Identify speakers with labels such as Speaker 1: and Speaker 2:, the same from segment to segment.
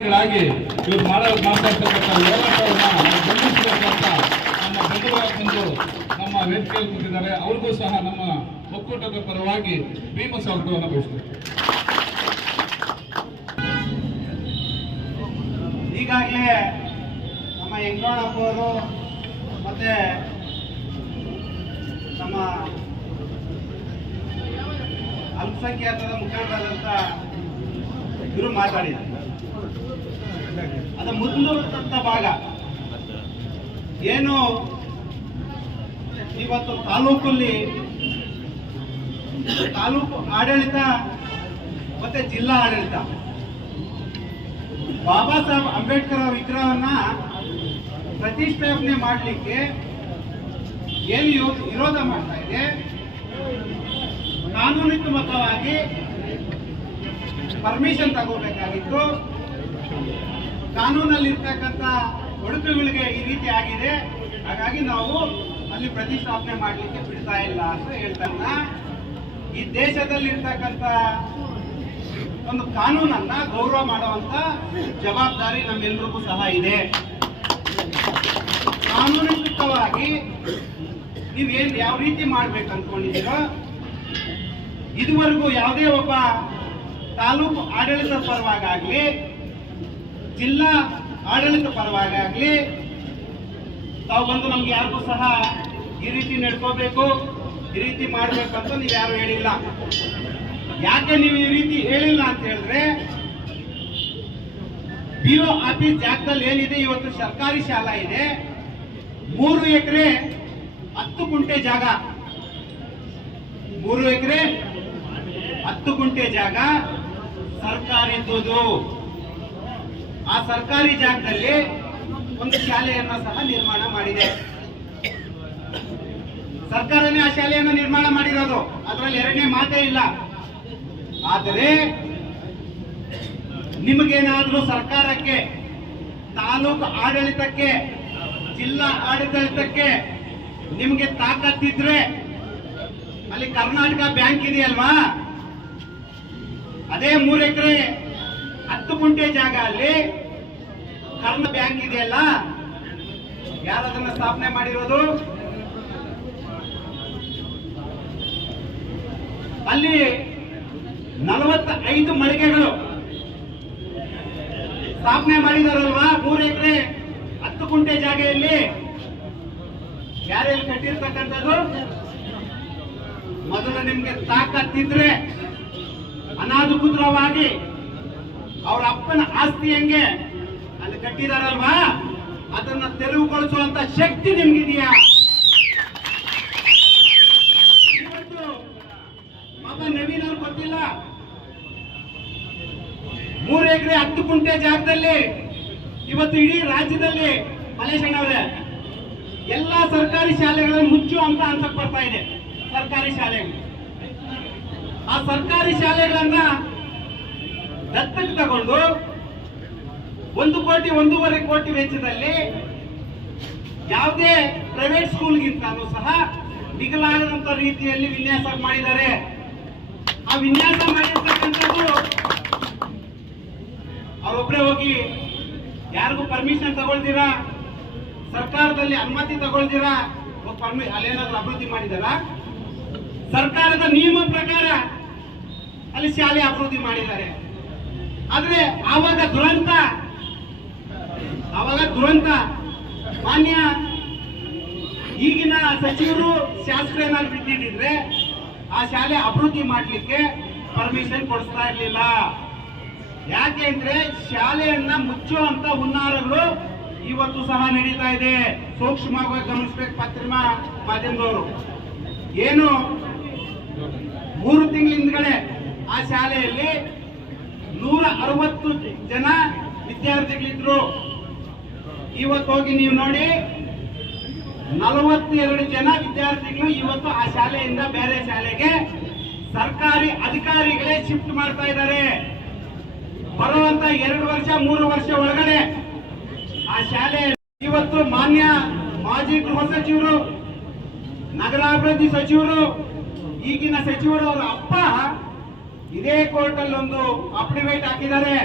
Speaker 1: ಾಗಿ ಇವ್ರು ಮಾಡೋ, ಮಾತಾಡ್ತಕ್ಕಂಥ ಹೋರಾಟವನ್ನು ಬೆಂಬಲಿಸಬೇಕಂತ ನಮ್ಮ ಬೆಂಗಳೂರು ನಮ್ಮ ವೇದಿಕೆಯಲ್ಲಿ ಕೂತಿದ್ದಾರೆ. ಅವ್ರಿಗೂ ಸಹ ನಮ್ಮ ಒಕ್ಕೂಟದ ಪರವಾಗಿ ಭೀಮ ಸ್ವಾಗತವನ್ನು ಬಯಸ್ತೇವೆ
Speaker 2: ಈಗಾಗಲೇ ನಮ್ಮ ಯಂಕಣ್ಣಪ್ಪ ಅವರು ಮತ್ತೆ ನಮ್ಮ ಅಲ್ಪಸಂಖ್ಯಾತರ ಮುಖಂಡರಾದಂಥ ಇವರು ಮಾತಾಡಿದ್ದಾರೆ. ಅದು ಮುಂದುವರೆದಂತ ಭಾಗ. ಏನು ಇವತ್ತು ತಾಲೂಕಲ್ಲಿ ತಾಲೂಕು ಆಡಳಿತ ಮತ್ತೆ ಜಿಲ್ಲಾ ಆಡಳಿತ. ಬಾಬಾ ಸಾಹೇಬ್ ಅಂಬೇಡ್ಕರ್ ಅವರ ವಿಗ್ರಹವನ್ನ ಪ್ರತಿಷ್ಠಾಪನೆ ಮಾಡಲಿಕ್ಕೆ ಏನು ವಿರೋಧ ಮಾಡ್ತಾ ಇದೆ? ಕಾನೂನಿತ್ಮಕವಾಗಿ ಪರ್ಮಿಷನ್ ತಗೋಬೇಕಾಗಿತ್ತು. ಕಾನೂನಲ್ಲಿರ್ತಕ್ಕಂಥ ಒಡುಕುಗಳಿಗೆ ಈ ರೀತಿ ಆಗಿದೆ. ಹಾಗಾಗಿ ನಾವು ಅಲ್ಲಿ ಪ್ರತಿಷ್ಠಾಪನೆ ಮಾಡಲಿಕ್ಕೆ ಬಿಡ್ತಾ ಇಲ್ಲ ಅಂತ ಹೇಳ್ತಾನ ಈ ದೇಶದಲ್ಲಿರ್ತಕ್ಕಂಥ ಒಂದು ಕಾನೂನನ್ನ ಗೌರವ ಮಾಡುವಂತ ಜವಾಬ್ದಾರಿ ನಮ್ಮೆಲ್ಲರಿಗೂ ಸಹ ಇದೆ. ಕಾನೂನಿಕವಾಗಿ ನೀವೇನ್ ಯಾವ ರೀತಿ ಮಾಡ್ಬೇಕು ಅನ್ಕೊಂಡಿದ್ದೀರೋ, ಇದುವರೆಗೂ ಯಾವುದೇ ಒಬ್ಬ ತಾಲೂಕು ಆಡಳಿತ ಪರವಾಗಲಿ ಜಿಲ್ಲಾ ಆಡಳಿತ ಆಗಲಿ, ತಾವು ಬಂದು ನಮ್ಗೆ ಯಾರಿಗೂ ಸಹ ಈ ರೀತಿ ನಡ್ಕೋಬೇಕು, ಈ ರೀತಿ ಮಾಡ್ಬೇಕು ಅಂತ ನೀವು ಯಾರು ಹೇಳಿಲ್ಲ. ಯಾಕೆ ನೀವು ಈ ರೀತಿ ಹೇಳಿಲ್ಲ ಅಂತ ಹೇಳಿದ್ರೆ ಬಿಒ ಆಫೀಸ್ ಜಾಗದಲ್ಲಿ ಏನಿದೆ, ಇವತ್ತು ಸರ್ಕಾರಿ ಶಾಲಾ ಇದೆ. ಮೂರು ಎಕರೆ ಹತ್ತು ಗುಂಟೆ ಜಾಗ. ಮೂರು ಎಕರೆ ಹತ್ತು ಗುಂಟೆ ಜಾಗ ಸರ್ಕಾರಿದ್ದು ಆ ಸರ್ಕಾರಿ ಜಾಗದಲ್ಲಿ ಒಂದು ಶಾಲೆಯನ್ನ ಸಹ ನಿರ್ಮಾಣ ಮಾಡಿದೆ. ಸರ್ಕಾರನೇ ಆ ಶಾಲೆಯನ್ನು ನಿರ್ಮಾಣ ಮಾಡಿರೋದು. ಅದರಲ್ಲಿ ಎರಡನೇ ಮಾತೇ ಇಲ್ಲ. ಆದರೆ ನಿಮಗೇನಾದ್ರೂ ಸರ್ಕಾರಕ್ಕೆ, ತಾಲೂಕು ಆಡಳಿತಕ್ಕೆ, ಜಿಲ್ಲಾ ಆಡಳಿತಕ್ಕೆ ನಿಮಗೆ ತಾಕತ್ತಿದ್ರೆ ಅಲ್ಲಿ ಕರ್ನಾಟಕ ಬ್ಯಾಂಕ್ ಇದೆಯಲ್ವಾ? ಅದೇ ಮೂರು ಎಕರೆ ಹತ್ತು ಗುಂಟೆ ಜಾಗ ಅಲ್ಲಿ ಕರ್ನ ಬ್ಯಾಂಕ್ ಇದೆಯಲ್ಲ? ಯಾರದನ್ನ ಸ್ಥಾಪನೆ ಮಾಡಿರೋದು? ಅಲ್ಲಿ ನಲವತ್ತ ಐದು ಮಳಿಗೆಗಳು ಸ್ಥಾಪನೆ ಮಾಡಿದಾರಲ್ವಾ? ಮೂರು ಎಕರೆ, ಹತ್ತು ಗುಂಟೆ ಜಾಗೆಯಲ್ಲಿ ಯಾರೆಲ್ಲಿ ಕಟ್ಟಿರ್ತಕ್ಕಂಥದ್ದು? ಮೊದಲು ನಿಮ್ಗೆ ತಾಕತ್ತಿದ್ರೆ ಅನಾಧಿಕೃತವಾಗಿ ಅವ್ರ ಅಪ್ಪನ ಆಸ್ತಿ ಹೆಂಗೆ? ಕಟ್ಟಿದಾರಲ್ವಾ? ಅದನ್ನ ತೆರವುಗೊಳಿಸುವಂತ ಶಕ್ತಿ ನಿಮ್ಗಿದೆಯಾ? ಇವತ್ತು ನವೀನ್ ಅವ್ರು ಗೊತ್ತಿಲ್ಲ? ಮೂರು ಎಕರೆ ಹತ್ತು ಕುಂಟೆ ಜಾಗದಲ್ಲಿ, ಇವತ್ತು ಇಡೀ ರಾಜ್ಯದಲ್ಲಿ ಮಲೇಶ್ ಅಣ್ಣವ್ರೆ ಎಲ್ಲಾ ಸರ್ಕಾರಿ ಶಾಲೆಗಳನ್ನು ಮುಚ್ಚು ಅಂತ ಅನ್ಸಕ್ ಬರ್ತಾ ಇದೆ, ಸರ್ಕಾರಿ ಶಾಲೆಗಳು. ಆ ಸರ್ಕಾರಿ ಶಾಲೆಗಳನ್ನ ದತ್ತಕ್ಕೆ ತಗೊಂಡು ಒಂದು ಕೋಟಿ, ಒಂದೂವರೆ ಕೋಟಿ ವೆಚ್ಚದಲ್ಲಿ ಯಾವುದೇ ಪ್ರೈವೇಟ್ ಸ್ಕೂಲ್ಗಿಂತಲೂ ಸಹ ಮಿಗಿಲಾಗದಂತ ರೀತಿಯಲ್ಲಿ ವಿನ್ಯಾಸ ಮಾಡಿದ್ದಾರೆ. ಆ ವಿನ್ಯಾಸ ಮಾಡಿರ್ತಕ್ಕಂಥದ್ದು ಅವರೊಬ್ಬರೇ ಹೋಗಿ ಯಾರಿಗೂ ಪರ್ಮಿಷನ್ ತಗೊಳ್ತೀರಾ ಸರ್ಕಾರದಲ್ಲಿ ಅನುಮತಿ ತಗೊಳ್ತೀರಾ ಅಲ್ಲೇನಾದ್ರೂ ಅಭಿವೃದ್ಧಿ ಮಾಡಿದಾರ ಸರ್ಕಾರದ ನಿಯಮ ಪ್ರಕಾರ ಅಲ್ಲಿ ಶಾಲೆ ಅಭಿವೃದ್ಧಿ ಮಾಡಿದ್ದಾರೆ. ಆದ್ರೆ ಆವಾಗ ದುರಂತ ಆವಾಗ ದುರಂತ. ಮಾನ್ಯ, ಈಗಿನ ಸಚಿವರು ಶಾಸಕರೇನಾದ್ರು ಬಿಟ್ಟಿದ್ರೆ ಆ ಶಾಲೆ ಅಭಿವೃದ್ಧಿ ಮಾಡಲಿಕ್ಕೆ ಪರ್ಮಿಷನ್ ಕೊಡಿಸ್ತಾ ಇರಲಿಲ್ಲ. ಯಾಕೆ ಅಂದ್ರೆ ಶಾಲೆಯನ್ನ ಮುಚ್ಚುವಂತ ಹುನ್ನಾರಗಳು ಇವತ್ತು ಸಹ ನಡೀತಾ ಇದೆ. ಸೂಕ್ಷ್ಮವಾಗಿ ಗಮನಿಸ್ಬೇಕು ಪತ್ರಿಮಾ ಮಾಧ್ಯಮದವರು. ಏನು? ಮೂರು ತಿಂಗಳ ಹಿಂದ್ಗಡೆ ಆ ಶಾಲೆಯಲ್ಲಿ ನೂರ ಅರವತ್ತು ಜನ ವಿದ್ಯಾರ್ಥಿಗಳಿದ್ರು. ಇವತ್ತು ಹೋಗಿ ನೀವು ನೋಡಿ, ನಲವತ್ತೆರಡು ಜನ ವಿದ್ಯಾರ್ಥಿಗಳು ಇವತ್ತು ಆ ಶಾಲೆಯಿಂದ ಬೇರೆ ಶಾಲೆಗೆ ಸರ್ಕಾರಿ ಅಧಿಕಾರಿಗಳೇ ಶಿಫ್ಟ್ ಮಾಡ್ತಾ ಇದ್ದಾರೆ. ಬರುವಂತ ಎರಡು ವರ್ಷ, ಮೂರು ವರ್ಷ ಒಳಗಡೆ ಆ ಶಾಲೆ ಇವತ್ತು ಮಾನ್ಯ ಮಾಜಿ ಗೃಹ ಸಚಿವರು, ನಗರಾಭಿವೃದ್ಧಿ ಸಚಿವರು, ಈಗಿನ ಸಚಿವರು ಅವರ ಅಪ್ಪ ಇದೇ ಕೋರ್ಟ್ ಒಂದು ಹಾಕಿದ್ದಾರೆ.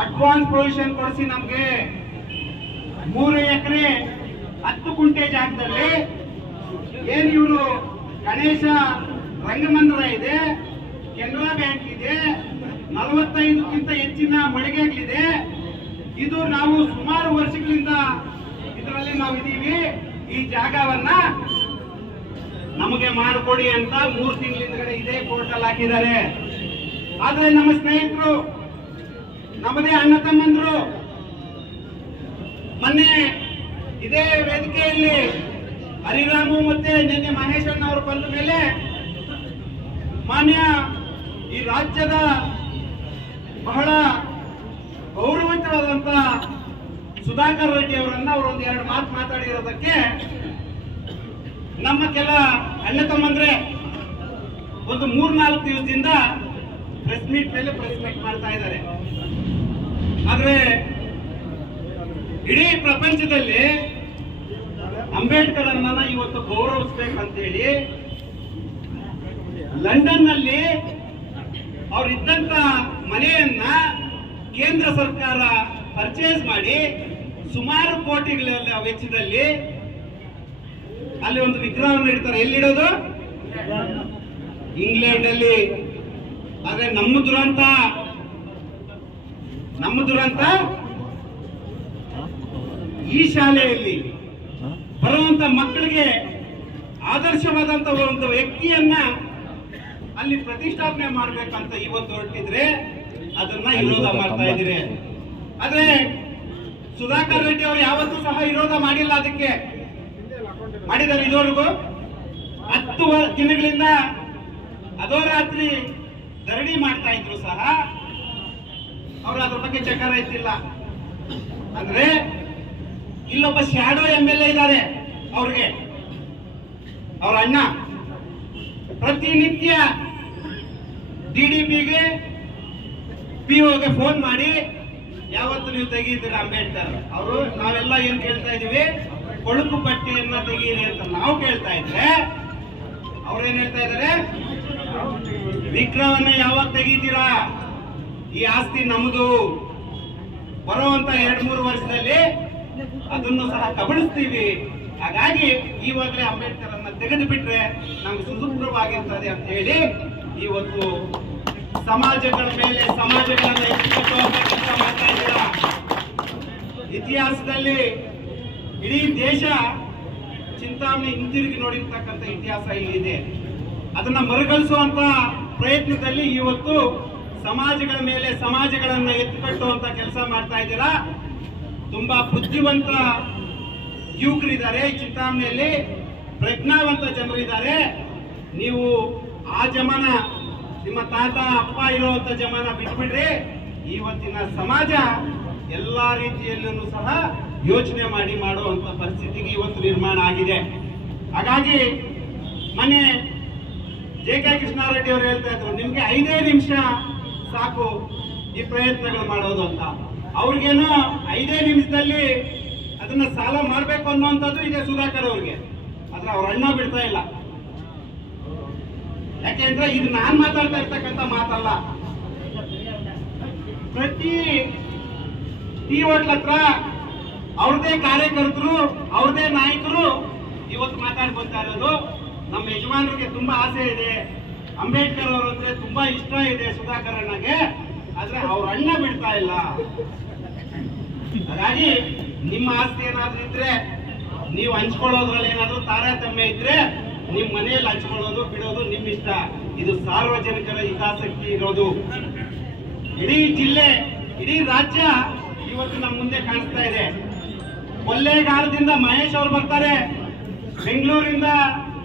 Speaker 2: ಅಡ್ವಾನ್ಸ್ ಪ್ರೊವಿಷನ್ ಕೊಡಿಸಿ ನಮಗೆ. ಮೂರು ಎಕರೆ ಹತ್ತು ಕುಂಟೆ ಜಾಗದಲ್ಲಿ ಏನು ಇವರು ಗಣೇಶ ರಂಗಮಂದಿರ ಇದೆ, ಕೆನರಾ ಬ್ಯಾಂಕ್ ಇದೆ, ನಲವತ್ತೈದಕ್ಕಿಂತ ಹೆಚ್ಚಿನ ಮಳಿಗೆಗಳಿದೆ. ಇದು ನಾವು ಸುಮಾರು ವರ್ಷಗಳಿಂದ ಇದರಲ್ಲಿ ನಾವು ಇದೀವಿ ಈ ಜಾಗವನ್ನ ನಮಗೆ ಮಾಡಿಕೊಡಿ ಅಂತ ಮೂರು ತಿಂಗಳಿಂದಗಡೆ ಇದೇ ಕೋರ್ಟಲ್ಲಿ ಹಾಕಿದ್ದಾರೆ. ಆದರೆ ನಮ್ಮ ಸ್ನೇಹಿತರು ನಮ್ಮದೇ ಅಣ್ಣ ತಮ್ಮಂದ್ರು. ಮೊನ್ನೆ ಇದೇ ವೇದಿಕೆಯಲ್ಲಿ ಹರಿರಾಮು ಮತ್ತೆ ನಿನ್ನೆ ಮಹೇಶಣ್ಣ ಅವರು ಬಂದ ಮೇಲೆ ಮಾನ್ಯ ಈ ರಾಜ್ಯದ ಬಹಳ ಗೌರವಂತವಾದಂತ ಸುಧಾಕರ್ ರೆಡ್ಡಿ ಅವರನ್ನ ಅವರು ಒಂದು ಎರಡು ಮಾತು ಮಾತಾಡಿರೋದಕ್ಕೆ ನಮ್ಮ ಕೆಲ ಅಣ್ಣ ತಮ್ಮಂದ್ರೆ ಒಂದು ಮೂರ್ನಾಲ್ಕು ದಿವಸದಿಂದ ಪ್ರೆಸ್ ಮೀಟ್ ಮೇಲೆ ಪ್ರೆಸ್ ಮೀಟ್ ಮಾಡ್ತಾ ಇದ್ದಾರೆ. ಆದ್ರೆ ಇಡೀ ಪ್ರಪಂಚದಲ್ಲಿ ಅಂಬೇಡ್ಕರ್ ಅನ್ನ ಇವತ್ತು ಗೌರವಿಸ್ಬೇಕಂತೇಳಿ ಲಂಡನ್ನಲ್ಲಿ ಅವರಿದ್ದಂತ ಮನೆಯನ್ನ ಕೇಂದ್ರ ಸರ್ಕಾರ ಪರ್ಚೇಸ್ ಮಾಡಿ ಸುಮಾರು ಕೋಟಿಗಳ ವೆಚ್ಚದಲ್ಲಿ ಅಲ್ಲಿ ಒಂದು ವಿಗ್ರಹವನ್ನು ಇಡ್ತಾರೆ. ಎಲ್ಲಿಡೋದು? ಇಂಗ್ಲೆಂಡ್ ಅಲ್ಲಿ ಆದ್ರೆ ನಮ್ಮ ದುರಂತ ನಮ್ಮ ದುರಂತ? ಈ ಶಾಲೆಯಲ್ಲಿ ಬರುವಂತ ಮಕ್ಕಳಿಗೆ ಆದರ್ಶವಾದಂತ ಒಂದು ವ್ಯಕ್ತಿಯನ್ನ ಅಲ್ಲಿ ಪ್ರತಿಷ್ಠಾಪನೆ ಮಾಡ್ಬೇಕಂತ ಇವತ್ತು ಹೊರಟಿದ್ರೆ ಅದನ್ನ ವಿರೋಧ ಮಾಡ್ತಾ ಇದ್ದೀರಿ. ಆದ್ರೆ ಸುಧಾಕರ್ ರೆಡ್ಡಿ ಅವರು ಯಾವತ್ತೂ ಸಹ ವಿರೋಧ ಮಾಡಿಲ್ಲ ಅದಕ್ಕೆ. ಮಾಡಿದ್ದಾರೆ ಇದುವರೆಗೂ. ಹತ್ತು ದಿನಗಳಿಂದ ಅಧೋರಾತ್ರಿ ಧರಣಿ ಮಾಡ್ತಾ ಇದ್ರು ಸಹ. ಅವರು ಅದ್ರ ಬಗ್ಗೆ ಚಕಾರ ಇದ್ದಿಲ್ಲ. ಅಂದ್ರೆ, ಇಲ್ಲೊಬ್ಬ ಶ್ಯಾಡೋ ಎಂ ಎಲ್ ಎ ಇದ್ದಾರೆ ಅವ್ರಿಗೆ. ಅವ್ರ ಅಣ್ಣ. ಪ್ರತಿನಿತ್ಯ ಡಿಡಿಪಿಗೆ ಪಿಒಗೆ ಫೋನ್ ಮಾಡಿ, ಯಾವತ್ತು ನೀವು ತೆಗೀತೀರ ಅಂಬೇಡ್ಕರ್? ಅವರು, ನಾವೆಲ್ಲ ಏನ್ ಕೇಳ್ತಾ ಇದೀವಿ ಕೊಳುಕು ಪಟ್ಟಿಯನ್ನ ತೆಗೀರಿ ಅಂತ ನಾವು ಕೇಳ್ತಾ ಇದ್ರೆ, ಅವ್ರೇನ್ ಹೇಳ್ತಾ ಇದಾರೆ? ವಿಗ್ರಹವನ್ನ ಯಾವಾಗ ತೆಗಿತೀರಾ? ಈ ಆಸ್ತಿ ನಮ್ದು ಬರುವಂತ ಎರಡ್ ಮೂರು ವರ್ಷದಲ್ಲಿ ಅದನ್ನು ಸಹ ಕಬಳಿಸ್ತೀವಿ. ಹಾಗಾಗಿ ಈವಾಗಲೇ ಅಂಬೇಡ್ಕರ್ ಅನ್ನ ತೆಗೆದು ಬಿಟ್ರೆ ನಮ್ಗೆ ಸುಸೂತ್ರವಾಗಿರ್ತದೆ ಅಂತ ಹೇಳಿ ಇವತ್ತು ಸಮಾಜಗಳ ಮೇಲೆ ಸಮಾಜಗಳನ್ನ ಮಾಡ್ತಾ ಇತಿಹಾಸದಲ್ಲಿ ಇಡೀ ದೇಶ ಚಿಂತಾಮಣಿ ಹಿಂತಿರುಗಿ ನೋಡಿರ್ತಕ್ಕಂಥ ಇತಿಹಾಸ ಇಲ್ಲಿದೆ ಅದನ್ನ ಮರುಗಳಿಸುವಂತ ಪ್ರಯತ್ನದಲ್ಲಿ ಇವತ್ತು ಸಮಾಜಗಳ ಮೇಲೆ ಸಮಾಜಗಳನ್ನ ಎತ್ತಿಕಟ್ಟುವಂತ ಕೆಲಸ ಮಾಡ್ತಾ ಇದ್ದೀರಾ? ತುಂಬಾ ಬುದ್ಧಿವಂತ ಯುವಕರಿದ್ದಾರೆ ಚಿಂತಾಮಣಿಯಲ್ಲಿ ಪ್ರಜ್ಞಾವಂತ ಜನರಿದ್ದಾರೆ. ನೀವು ಆ ಜಮಾನ, ನಿಮ್ಮ ತಾತ, ಅಪ್ಪ ಇರುವಂತ ಜಮಾನ ಬಿಟ್ಬಿಡ್ರಿ. ಇವತ್ತಿನ ಸಮಾಜ ಎಲ್ಲಾ ರೀತಿಯಲ್ಲೂ ಸಹ ಯೋಚನೆ ಮಾಡಿ ಮಾಡುವಂತ ಪರಿಸ್ಥಿತಿಗೆ ಇವತ್ತು ನಿರ್ಮಾಣ ಆಗಿದೆ. ಹಾಗಾಗಿ ಮನೆ ಜೆ ಕೆ ಕೃಷ್ಣಾರೆಡ್ಡಿ ಅವರು ಹೇಳ್ತಾ ಇದ್ರು, ನಿಮ್ಗೆ ಐದೇ ನಿಮಿಷ ಸಾಕು ಈ ಪ್ರಯತ್ನಗಳು ಮಾಡೋದು ಅಂತ. ಅವ್ರಿಗೇನೋ ಐದೇ ನಿಮಿಷದಲ್ಲಿ ಅದನ್ನ ಸಾಲ ಮಾಡ್ಬೇಕು ಅನ್ನುವಂಥದ್ದು ಇದೆ ಸುಧಾಕರ್ ಅವ್ರಿಗೆ. ಆದ್ರೆ ಅವ್ರ ಅಣ್ಣ ಬಿಡ್ತಾ ಇಲ್ಲ. ಯಾಕೆಂದ್ರೆ ಇದು ನಾನ್ ಮಾತಾಡ್ತಾ ಇರ್ತಕ್ಕಂಥ ಮಾತಲ್ಲ. ಪ್ರತಿ ಟಿ ಹೋಟ್ಲ್ ಹತ್ರ ಅವ್ರದೇ ಕಾರ್ಯಕರ್ತರು, ಅವ್ರದೇ ನಾಯಕರು ಇವತ್ತು ಮಾತಾಡ್ಕೊತಾ ಇರೋದು. ನಮ್ಮ ಯಜಮಾನರಿಗೆ ತುಂಬಾ ಆಸೆ ಇದೆ. ಅಂಬೇಡ್ಕರ್ ಅವರು ಅಂದ್ರೆ ತುಂಬಾ ಇಷ್ಟ ಇದೆ ಸುಧಾಕರ್ ಅಣ್ಣಗೆ, ಆದ್ರೆ ಅವ್ರ ಅಣ್ಣ ಬಿಡ್ತಾ ಇಲ್ಲ. ಹಾಗಾಗಿ ನಿಮ್ಮ ಆಸ್ತಿ ಏನಾದ್ರೂ ಇದ್ರೆ, ನೀವು ಹಂಚ್ಕೊಳ್ಳೋದ್ರಲ್ಲಿ ಏನಾದ್ರೂ ತಾರತಮ್ಯ ಇದ್ರೆ, ನಿಮ್ ಮನೆಯಲ್ಲಿ ಹಂಚ್ಕೊಳ್ಳೋದು, ಬಿಡೋದು ನಿಮ್ ಇಷ್ಟ. ಇದು ಸಾರ್ವಜನಿಕರ ಹಿತಾಸಕ್ತಿ ಇರೋದು. ಇಡೀ ಜಿಲ್ಲೆ, ಇಡೀ ರಾಜ್ಯ ಇವತ್ತು ನಮ್ಮ ಮುಂದೆ ಕಾಣಿಸ್ತಾ ಇದೆ. ಕೊಳ್ಳೇಗಾಲದಿಂದ ಮಹೇಶ್ ಅವರು ಬರ್ತಾರೆ, ಬೆಂಗಳೂರಿಂದ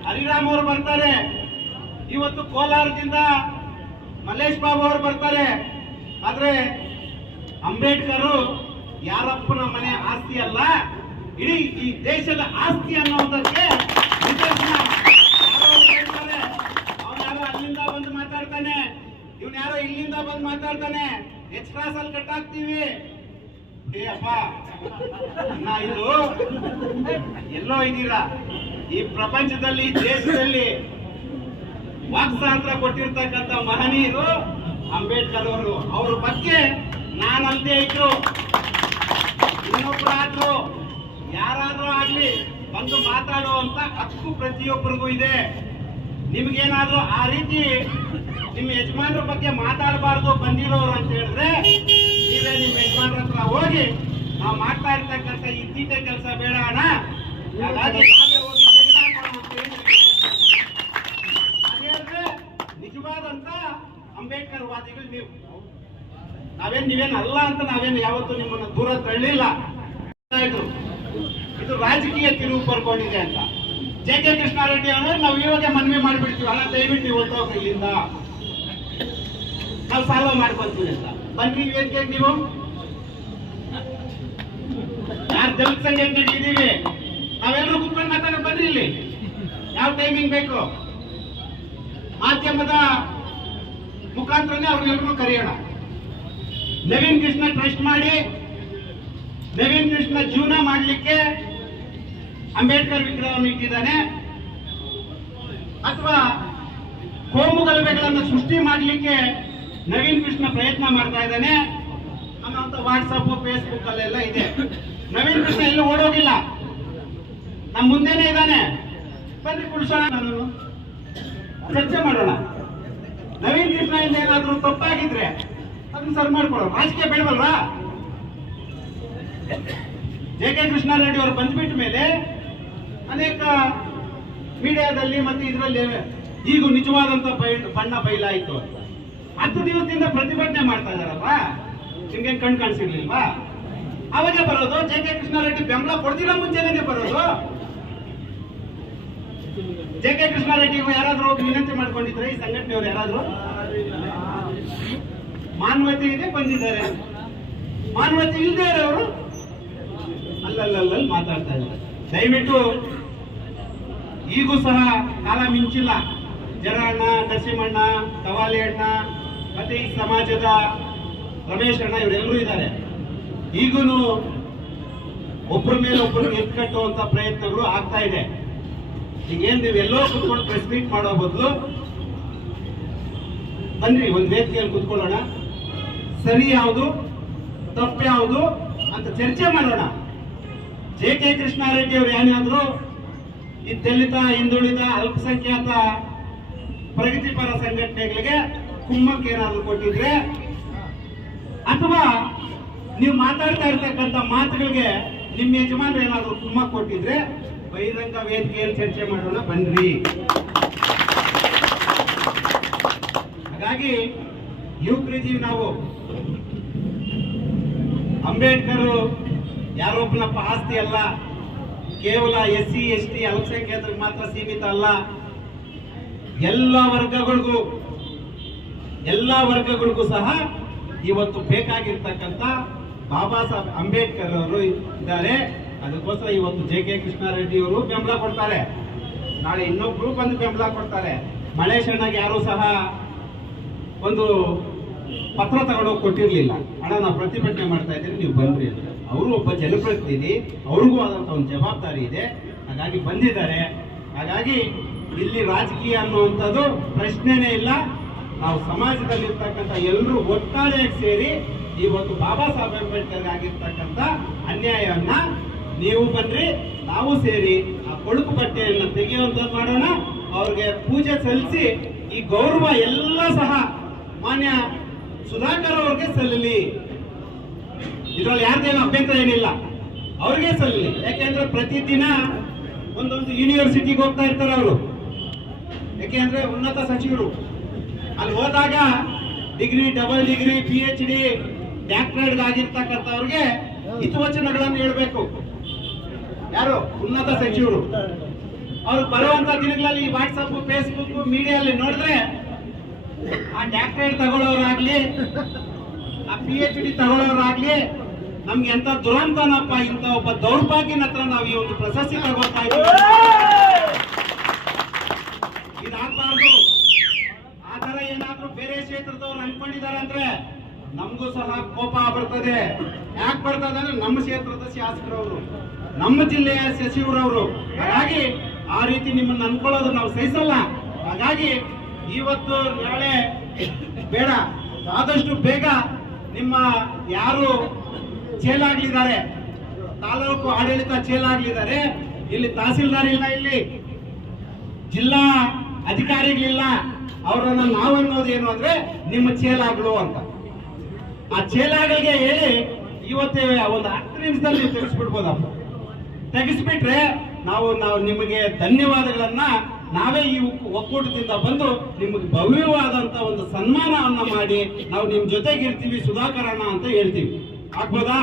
Speaker 2: ಹರಿರಾಮ್ ಅವರು ಬರ್ತಾರೆ ಇವತ್ತು ಕೋಲಾರದಿಂದ ಮಲ್ಲೇಶ್ ಬಾಬು ಅವರು ಬರ್ತಾರೆ. ಆದ್ರೆ ಅಂಬೇಡ್ಕರ್ ಯಾರಪ್ಪನ ಮನೆ ಆಸ್ತಿ ಅಲ್ಲ, ಇಡೀ ಈ ದೇಶದ ಆಸ್ತಿ ಅನ್ನೋದಕ್ಕೆ ಯಾರೋ ಅಲ್ಲಿಂದ ಬಂದು ಮಾತಾಡ್ತಾನೆ, ಇವನ್ ಯಾರೋ ಇಲ್ಲಿಂದ ಬಂದು ಮಾತಾಡ್ತಾನೆ ಎಚ್ ಕ್ಲಾಸ್ ಅಲ್ಲಿ ಕಟ್ಟಾಕ್ತೀವಿ. ಏ ಅಪ್ಪ ನಾ ಇದು ಎಲ್ಲೋ ಇದ್ದೀರಾ? ಈ ಪ್ರಪಂಚದಲ್ಲಿ, ದೇಶದಲ್ಲಿ ವಾಕ್ಸಾಂತರ ಕೊಟ್ಟಿರ್ತಕ್ಕಂಥ ಮಹನೀಯರು ಅಂಬೇಡ್ಕರ್ ಅವರು. ಅವ್ರ ಬಗ್ಗೆ ನಾನಲ್ದೇ ಇದ್ರು. ಇನ್ನೊಬ್ಬರಾದ್ರು ಯಾರಾದ್ರೂ ಆಗ್ಲಿ ಬಂದು ಮಾತಾಡುವಂತ ಹಕ್ಕು ಪ್ರತಿಯೊಬ್ಬರಿಗೂ ಇದೆ. ನಿಮ್ಗೇನಾದ್ರೂ ಆ ರೀತಿ ನಿಮ್ಮ ಯಜಮಾನ್ರ ಬಗ್ಗೆ ಮಾತಾಡಬಾರ್ದು ಬಂದಿರೋರು ಅಂತ ಹೇಳಿದ್ರೆ ನೀವೇ ನಿಮ್ಮ ಯಜಮಾನ್ರ ಹತ್ರ ಹೋಗಿ ನಾವು ಮಾಡ್ತಾ ಇರ್ತಕ್ಕಂಥ ಇತ್ತೀಚೆ ಕೆಲಸ ಬೇಡ ಅಣ್ಣ. ಹಾಗಾಗಿ ನಾವೇ ಹೋಗಿ ತೆಗೆದುಹಾಕೋಣ ಅಂತ ಹೇಳಿ ಅದೇ ಅಂದ್ರೆ ನಿಜವಾದಂತ ಅಂಬೇಡ್ಕರ್ ವಾದಿಗಳು ನೀವು. ನಾವೇನ್, ನೀವೇನ್ ಅಲ್ಲ ಅಂತ ನಾವೇನು ಯಾವತ್ತೂ ನಿಮ್ಮನ್ನ ದೂರ ತಳ್ಳಿಲ್ಲ. ಇದು ರಾಜಕೀಯ ತಿರುವು ಪಡ್ಕೊಂಡಿದೆ ಅಂತ. ಜೆ ಕೆ ಕೃಷ್ಣಾರೆಡ್ಡಿ ಅಂದ್ರೆ ನಾವು ಇವಾಗ ಮನವಿ ಮಾಡಿಬಿಡ್ತೀವಿ. ಅಲ್ಲ, ದಯವಿಟ್ಟು ನೀವು ಹೊರಟೋಗ್ರಿ ಇಲ್ಲಿಂದ. ನಾವು ಸಾಲ್ವ್ ಮಾಡ್ಕೊಂತೀವಿ ಅಂತ. ಬನ್ನಿ ವೇದಿಕೆ ನೀವು? ಯಾರು ದಲಿತ ಸಂಘಟನೆಗೆ ಇದ್ದೀವಿ ನಾವೆಲ್ಲರೂ ಕುತ್ಕೊಂಡು ಮಾತಾಡೋಕೆ ಬನ್ರಿ ಇಲ್ಲಿ. ಯಾವ ಟೈಮಿಂಗ್ ಬೇಕು? ಮಾಧ್ಯಮದ ಮುಖಾಂತರನೇ ಅವ್ರನ್ನೆಲ್ಲರೂ ಕರೆಯೋಣ. ನವೀನ್ ಕೃಷ್ಣ ಟ್ರಸ್ಟ್ ಮಾಡಿ, ನವೀನ್ ಕೃಷ್ಣ ಜೀವನ ಮಾಡಲಿಕ್ಕೆ ಅಂಬೇಡ್ಕರ್ ವಿಗ್ರಹವನ್ನು ಇಟ್ಟಿದ್ದಾನೆ. ಅಥವಾ ಕೋಮು ಗಲಭೆಗಳನ್ನು ಸೃಷ್ಟಿ ಮಾಡಲಿಕ್ಕೆ ನವೀನ್ ಕೃಷ್ಣ ಪ್ರಯತ್ನ ಮಾಡ್ತಾ ಇದ್ದಾನೆ. ಅನ್ನೋಂಥ ವಾಟ್ಸಪ್ ಫೇಸ್ಬುಕ್ ಅಲ್ಲೆಲ್ಲ ಇದೆ. ನವೀನ್ ಕೃಷ್ಣ ಎಲ್ಲೂ ಓಡೋಗಿಲ್ಲ. ನಮ್ಮ ಮುಂದೆನೇ ಇದ್ದಾನೆ. ಬನ್ನಿ ಕುಳ್ಸೋಣ ನಾನು ಚರ್ಚೆ ಮಾಡೋಣ. ನವೀನ್ ಕೃಷ್ಣ ಏನಾದ್ರೂ ತಪ್ಪಾಗಿದ್ರೆ ಅದನ್ನ ಸರಿ ಮಾಡ್ಕೊಳ್ಳೋ ರಾಜಕೀಯ ಬೇಡವಲ್ವಾ? ಜೆ ಕೆ ಕೃಷ್ಣಾರೆಡ್ಡಿ ಅವರು ಬಂದ್ಬಿಟ್ಟ ಮೇಲೆ ಅನೇಕ ಮೀಡಿಯಾದಲ್ಲಿ ಮತ್ತೆ ಇದರಲ್ಲಿ ಈಗ ನಿಜವಾದಂತ ಬಣ್ಣ ಬಯಲಾಯಿತು ಹತ್ತು ದಿವಸದಿಂದ ಪ್ರತಿಭಟನೆ ಮಾಡ್ತಾ ಇದಾರಲ್ವಾ ನಿಮ್ಗೆ ಕಣ್ ಕಾಣಿಸಿರ್ಲಿಲ್ವಾ? ಅವಾಗೆ ಬರೋದು ಜೆ ಕೆ ಕೃಷ್ಣಾರೆಡ್ಡಿ ಬೆಂಬಲ ಕೊಡ್ತೀರಾ ಮುಂಚೆನೇ ಬರೋದು. ಜೆ ಕೆ ಕೃಷ್ಣಾರೆಡ್ಡಿ ಯಾರಾದ್ರೂ ವಿನಂತಿ ಮಾಡ್ಕೊಂಡಿದ್ರೆ, ಈ ಸಂಘಟನೆಯವರು ಯಾರಾದ್ರೂ? ಮಾನವತೆ ಇದೆ, ಬಂದಿದ್ದಾರೆ. ಮಾನವತೆ ಇಲ್ಲದೆ ಅವರು ಅಲ್ಲಲ್ಲಲ್ಲಿ ಮಾತಾಡ್ತಾ ಇದ್ದಾರೆ. ದಯವಿಟ್ಟು ಈಗೂ ಸಹ ಕಾಲ ಮಿಂಚಿಲ್ಲ. ಜರಣ್ಣ, ನರಸಿಂಹಣ್ಣ ಕವಾಲಿ ಅಣ್ಣ ಮತ್ತೆ ಈ ಸಮಾಜದ ರಮೇಶ್ ಅಣ್ಣ ಇವರೆಲ್ಲರೂ ಇದ್ದಾರೆ. ಈಗೂ ಒಬ್ಬರ ಮೇಲೆ ಒಬ್ಬರು ಎತ್ಕಟ್ಟುವಂತ ಪ್ರಯತ್ನಗಳು ಆಗ್ತಾ ಇದೆ. ಈಗೇನ್ ಎಲ್ಲೋ ಕುತ್ಕೊಂಡು ಪ್ರೆಸ್ ಮೀಟ್ ಮಾಡೋ ಬದಲು ಬನ್ರಿ, ಒಂದ್ ವೇದಿಕೆಯಲ್ಲಿ ಕುತ್ಕೊಳ್ಳೋಣ. ಸರಿ ಯಾವುದು, ತಪ್ಪು ಯಾವುದು ಅಂತ ಚರ್ಚೆ ಮಾಡೋಣ. ಜೆ ಕೆ ಕೃಷ್ಣಾರೆಡ್ಡಿ ಅವರು ಏನಾದ್ರು ಈ ದಲಿತ, ಹಿಂದುಳಿದ, ಅಲ್ಪಸಂಖ್ಯಾತ, ಪ್ರಗತಿಪರ ಸಂಘಟನೆಗಳಿಗೆ ಕುಮ್ಮಕ್ಕೆ ಏನಾದ್ರು ಕೊಟ್ಟಿದ್ರೆ, ಅಥವಾ ನೀವು ಮಾತಾಡ್ತಾ ಇರ್ತಕ್ಕಂಥ ಮಾತುಗಳಿಗೆ ನಿಮ್ಮ ಯಜಮಾನ್ರು ಏನಾದ್ರು ಕುಮ್ಮಕ್ಕೆ ಕೊಟ್ಟಿದ್ರೆ ಬಹಿರಂಗ ವೇದಿಕೆಯಲ್ಲಿ ಚರ್ಚೆ ಮಾಡೋಣ, ಬನ್ರಿ. ಹಾಗಾಗಿ ಯುವಕರಿದ್ದೀವಿ ನಾವು ಅಂಬೇಡ್ಕರ್ ಯಾರೊಬ್ಬನಪ್ಪ ಆಸ್ತಿ ಅಲ್ಲ, ಕೇವಲ ಎಸ್ ಸಿ ಎಸ್ ಟಿ ಅಲ್ಪಸಂಖ್ಯಾತರಿಗೆ ಮಾತ್ರ ಸೀಮಿತ ಅಲ್ಲ. ಎಲ್ಲ ವರ್ಗಗಳಿಗೂ ಎಲ್ಲ ವರ್ಗಗಳಿಗೂ ಸಹ ಇವತ್ತು ಬೇಕಾಗಿರ್ತಕ್ಕಂಥ ಬಾಬಾ ಸಾಹೇಬ್ ಅಂಬೇಡ್ಕರ್ ಅವರು ಇದ್ದಾರೆ. ಅದಕ್ಕೋಸ್ಕರ ಇವತ್ತು ಜೆ ಕೆ ಕೃಷ್ಣಾರೆಡ್ಡಿ ಅವರು ಬೆಂಬಲ ಕೊಡ್ತಾರೆ. ನಾಳೆ ಇನ್ನೊಬ್ರು ಬಂದು ಬೆಂಬಲ ಕೊಡ್ತಾರೆ. ಮಳೆ ಅಣ್ಣಗೆ ಯಾರು ಸಹ ಒಂದು ಪತ್ರ ತಗೊಂಡೋಗಿ ಕೊಟ್ಟಿರಲಿಲ್ಲ. ಅಣ್ಣ ನಾವು ಪ್ರತಿಭಟನೆ ಮಾಡ್ತಾ ಇದ್ದೀರಿ ನೀವು ಬಂದ್ರಿ ಅಂತ. ಅವರು ಒಬ್ಬ ಜನಪ್ರತಿನಿಧಿ ಅವ್ರಿಗೂ ಆದಂತ ಒಂದು ಜವಾಬ್ದಾರಿ ಇದೆ. ಹಾಗಾಗಿ ಬಂದಿದ್ದಾರೆ. ಹಾಗಾಗಿ ಇಲ್ಲಿ ರಾಜಕೀಯ ಅನ್ನುವಂಥದ್ದು ಪ್ರಶ್ನೆನೇ ಇಲ್ಲ. ನಾವು ಸಮಾಜದಲ್ಲಿರ್ತಕ್ಕಂಥ ಎಲ್ಲರೂ ಒಟ್ಟಾರೆಯಾಗಿ ಸೇರಿ ಇವತ್ತು ಬಾಬಾ ಸಾಹೇಬ್ ಅಂಬೇಡ್ಕರ್ ಆಗಿರ್ತಕ್ಕಂಥ ಅನ್ಯಾಯವನ್ನ ನೀವು ಬನ್ರಿ ನಾವು ಸೇರಿ ಆ ಕೊಳಕು ಬಟ್ಟೆಯನ್ನು ತೆಗೆಯುವಂಥದ್ದು ಮಾಡೋಣ. ಅವ್ರಿಗೆ ಪೂಜೆ ಸಲ್ಲಿಸಿ ಈ ಗೌರವ ಎಲ್ಲ ಸಹ ಮಾನ್ಯ ಸುಧಾಕರ್ ಅವ್ರಿಗೆ ಸಲ್ಲಲಿ. ಇದ್ರಲ್ಲಿ ಯಾರ್ದೇನು ಅಭ್ಯಂತರ ಏನಿಲ್ಲ, ಅವ್ರಿಗೆ ಸಲ್ಲಲಿ. ಯಾಕೆಂದ್ರೆ ಪ್ರತಿದಿನ ಒಂದೊಂದು ಯೂನಿವರ್ಸಿಟಿಗೆ ಹೋಗ್ತಾ ಇರ್ತಾರೆ ಅವರು. ಯಾಕೆಂದ್ರೆ ಉನ್ನತ ಸಚಿವರು. ಅಲ್ಲಿ ಹೋದಾಗ degree double degree P H D doctorate ಆಗಿರ್ತಕ್ಕಂಥವ್ರಿಗೆ ಹಿತವಚನಗಳನ್ನು ಹೇಳ್ಬೇಕು. ಯಾರು? ಉನ್ನತ ಸಚಿವರು. ಅವ್ರು ಬರುವಂತ ದಿನಗಳಲ್ಲಿ ವಾಟ್ಸಪ್ ಫೇಸ್ಬುಕ್ ಮೀಡಿಯಲ್ಲಿ ನೋಡಿದ್ರೆ ಆ ಡಾಕ್ಟರೇಟ್ ತಗೊಳ್ಳೋರಾಗ್ಲಿ ಆ ಪಿ ಎಚ್ ಡಿ ತಗೊಳ್ಳೋರಾಗ್ಲಿ ನಮ್ಗೆ ಎಂತ ದುರಂತನಪ್ಪ ಇಂತ ಒಬ್ಬ ದೌರ್ಭಾಗ್ಯನ ಹತ್ರ ನಾವು ಈ ಒಂದು ಪ್ರಶಸ್ತಿ ತಗೋತಾ ಇದ್ದೀವಿ. ಇದಾಗಬಾರ್ದು. ಆ ತರ ಏನಾದ್ರೂ ಬೇರೆ ಕ್ಷೇತ್ರದವ್ರು ಅನ್ಕೊಂಡಿದ್ದಾರೆ ಅಂದ್ರೆ ನಮಗೂ ಸಹ ಕೋಪ ಬರ್ತದೆ ಯಾಕೆ ಬರ್ತದೆ ಅಂದ್ರೆ ನಮ್ಮ ಕ್ಷೇತ್ರದ ಶಾಸಕರವರು. ನಮ್ಮ ಜಿಲ್ಲೆಯ ಸಚಿವರವರು ಹಾಗಾಗಿ ಆ ರೀತಿ ನಿಮ್ಮನ್ನ ಅನ್ಕೊಳ್ಳೋದು ನಾವು ಸಹಿಸಲ್ಲ. ಹಾಗಾಗಿ ಇವತ್ತು ನಾಳೆ ಬೇಡ. ಆದಷ್ಟು ಬೇಗ ನಿಮ್ಮ ಯಾರು ಚೇಲಾಗ್ಲಿದ್ದಾರೆ ತಾಲೂಕು ಆಡಳಿತ ಚೇಲಾಗ್ಲಿದ್ದಾರೆ ಇಲ್ಲಿ ತಹಸೀಲ್ದಾರ್ ಇಲ್ಲ ಇಲ್ಲಿ ಜಿಲ್ಲಾ ಅಧಿಕಾರಿಗಳಿಲ್ಲ, ಅವರನ್ನ ನಾವನ್ನೋದು ಏನು ಅಂದ್ರೆ ನಿಮ್ಮ ಚೇಲಾಗಳು ಅಂತ. ಆ ಚೇಲಾಗಳಿಗೆ ಹೇಳಿ ಇವತ್ತೇ ಒಂದು ಹತ್ತು ನಿಮಿಷದಲ್ಲಿ ನೀವು ತೆಗೆಸ್ಬಿಡ್ಬೋದಪ್ಪ ತೆಗೆಸ್ಬಿಟ್ರೆ ನಾವು ನಾವು ನಿಮಗೆ ಧನ್ಯವಾದಗಳನ್ನ ನಾವೇ ಈ ಒಕ್- ಒಕ್ಕೂಟದಿಂದ ಬಂದು ನಿಮಗೆ ಭವ್ಯವಾದಂತ ಒಂದು ಸನ್ಮಾನವನ್ನ ಮಾಡಿ ನಾವು ನಿಮ್ ಜೊತೆಗಿರ್ತೀವಿ ಸುಧಾಕರಣ ಅಂತ ಹೇಳ್ತೀವಿ. ಆಗ್ಬೋದಾ?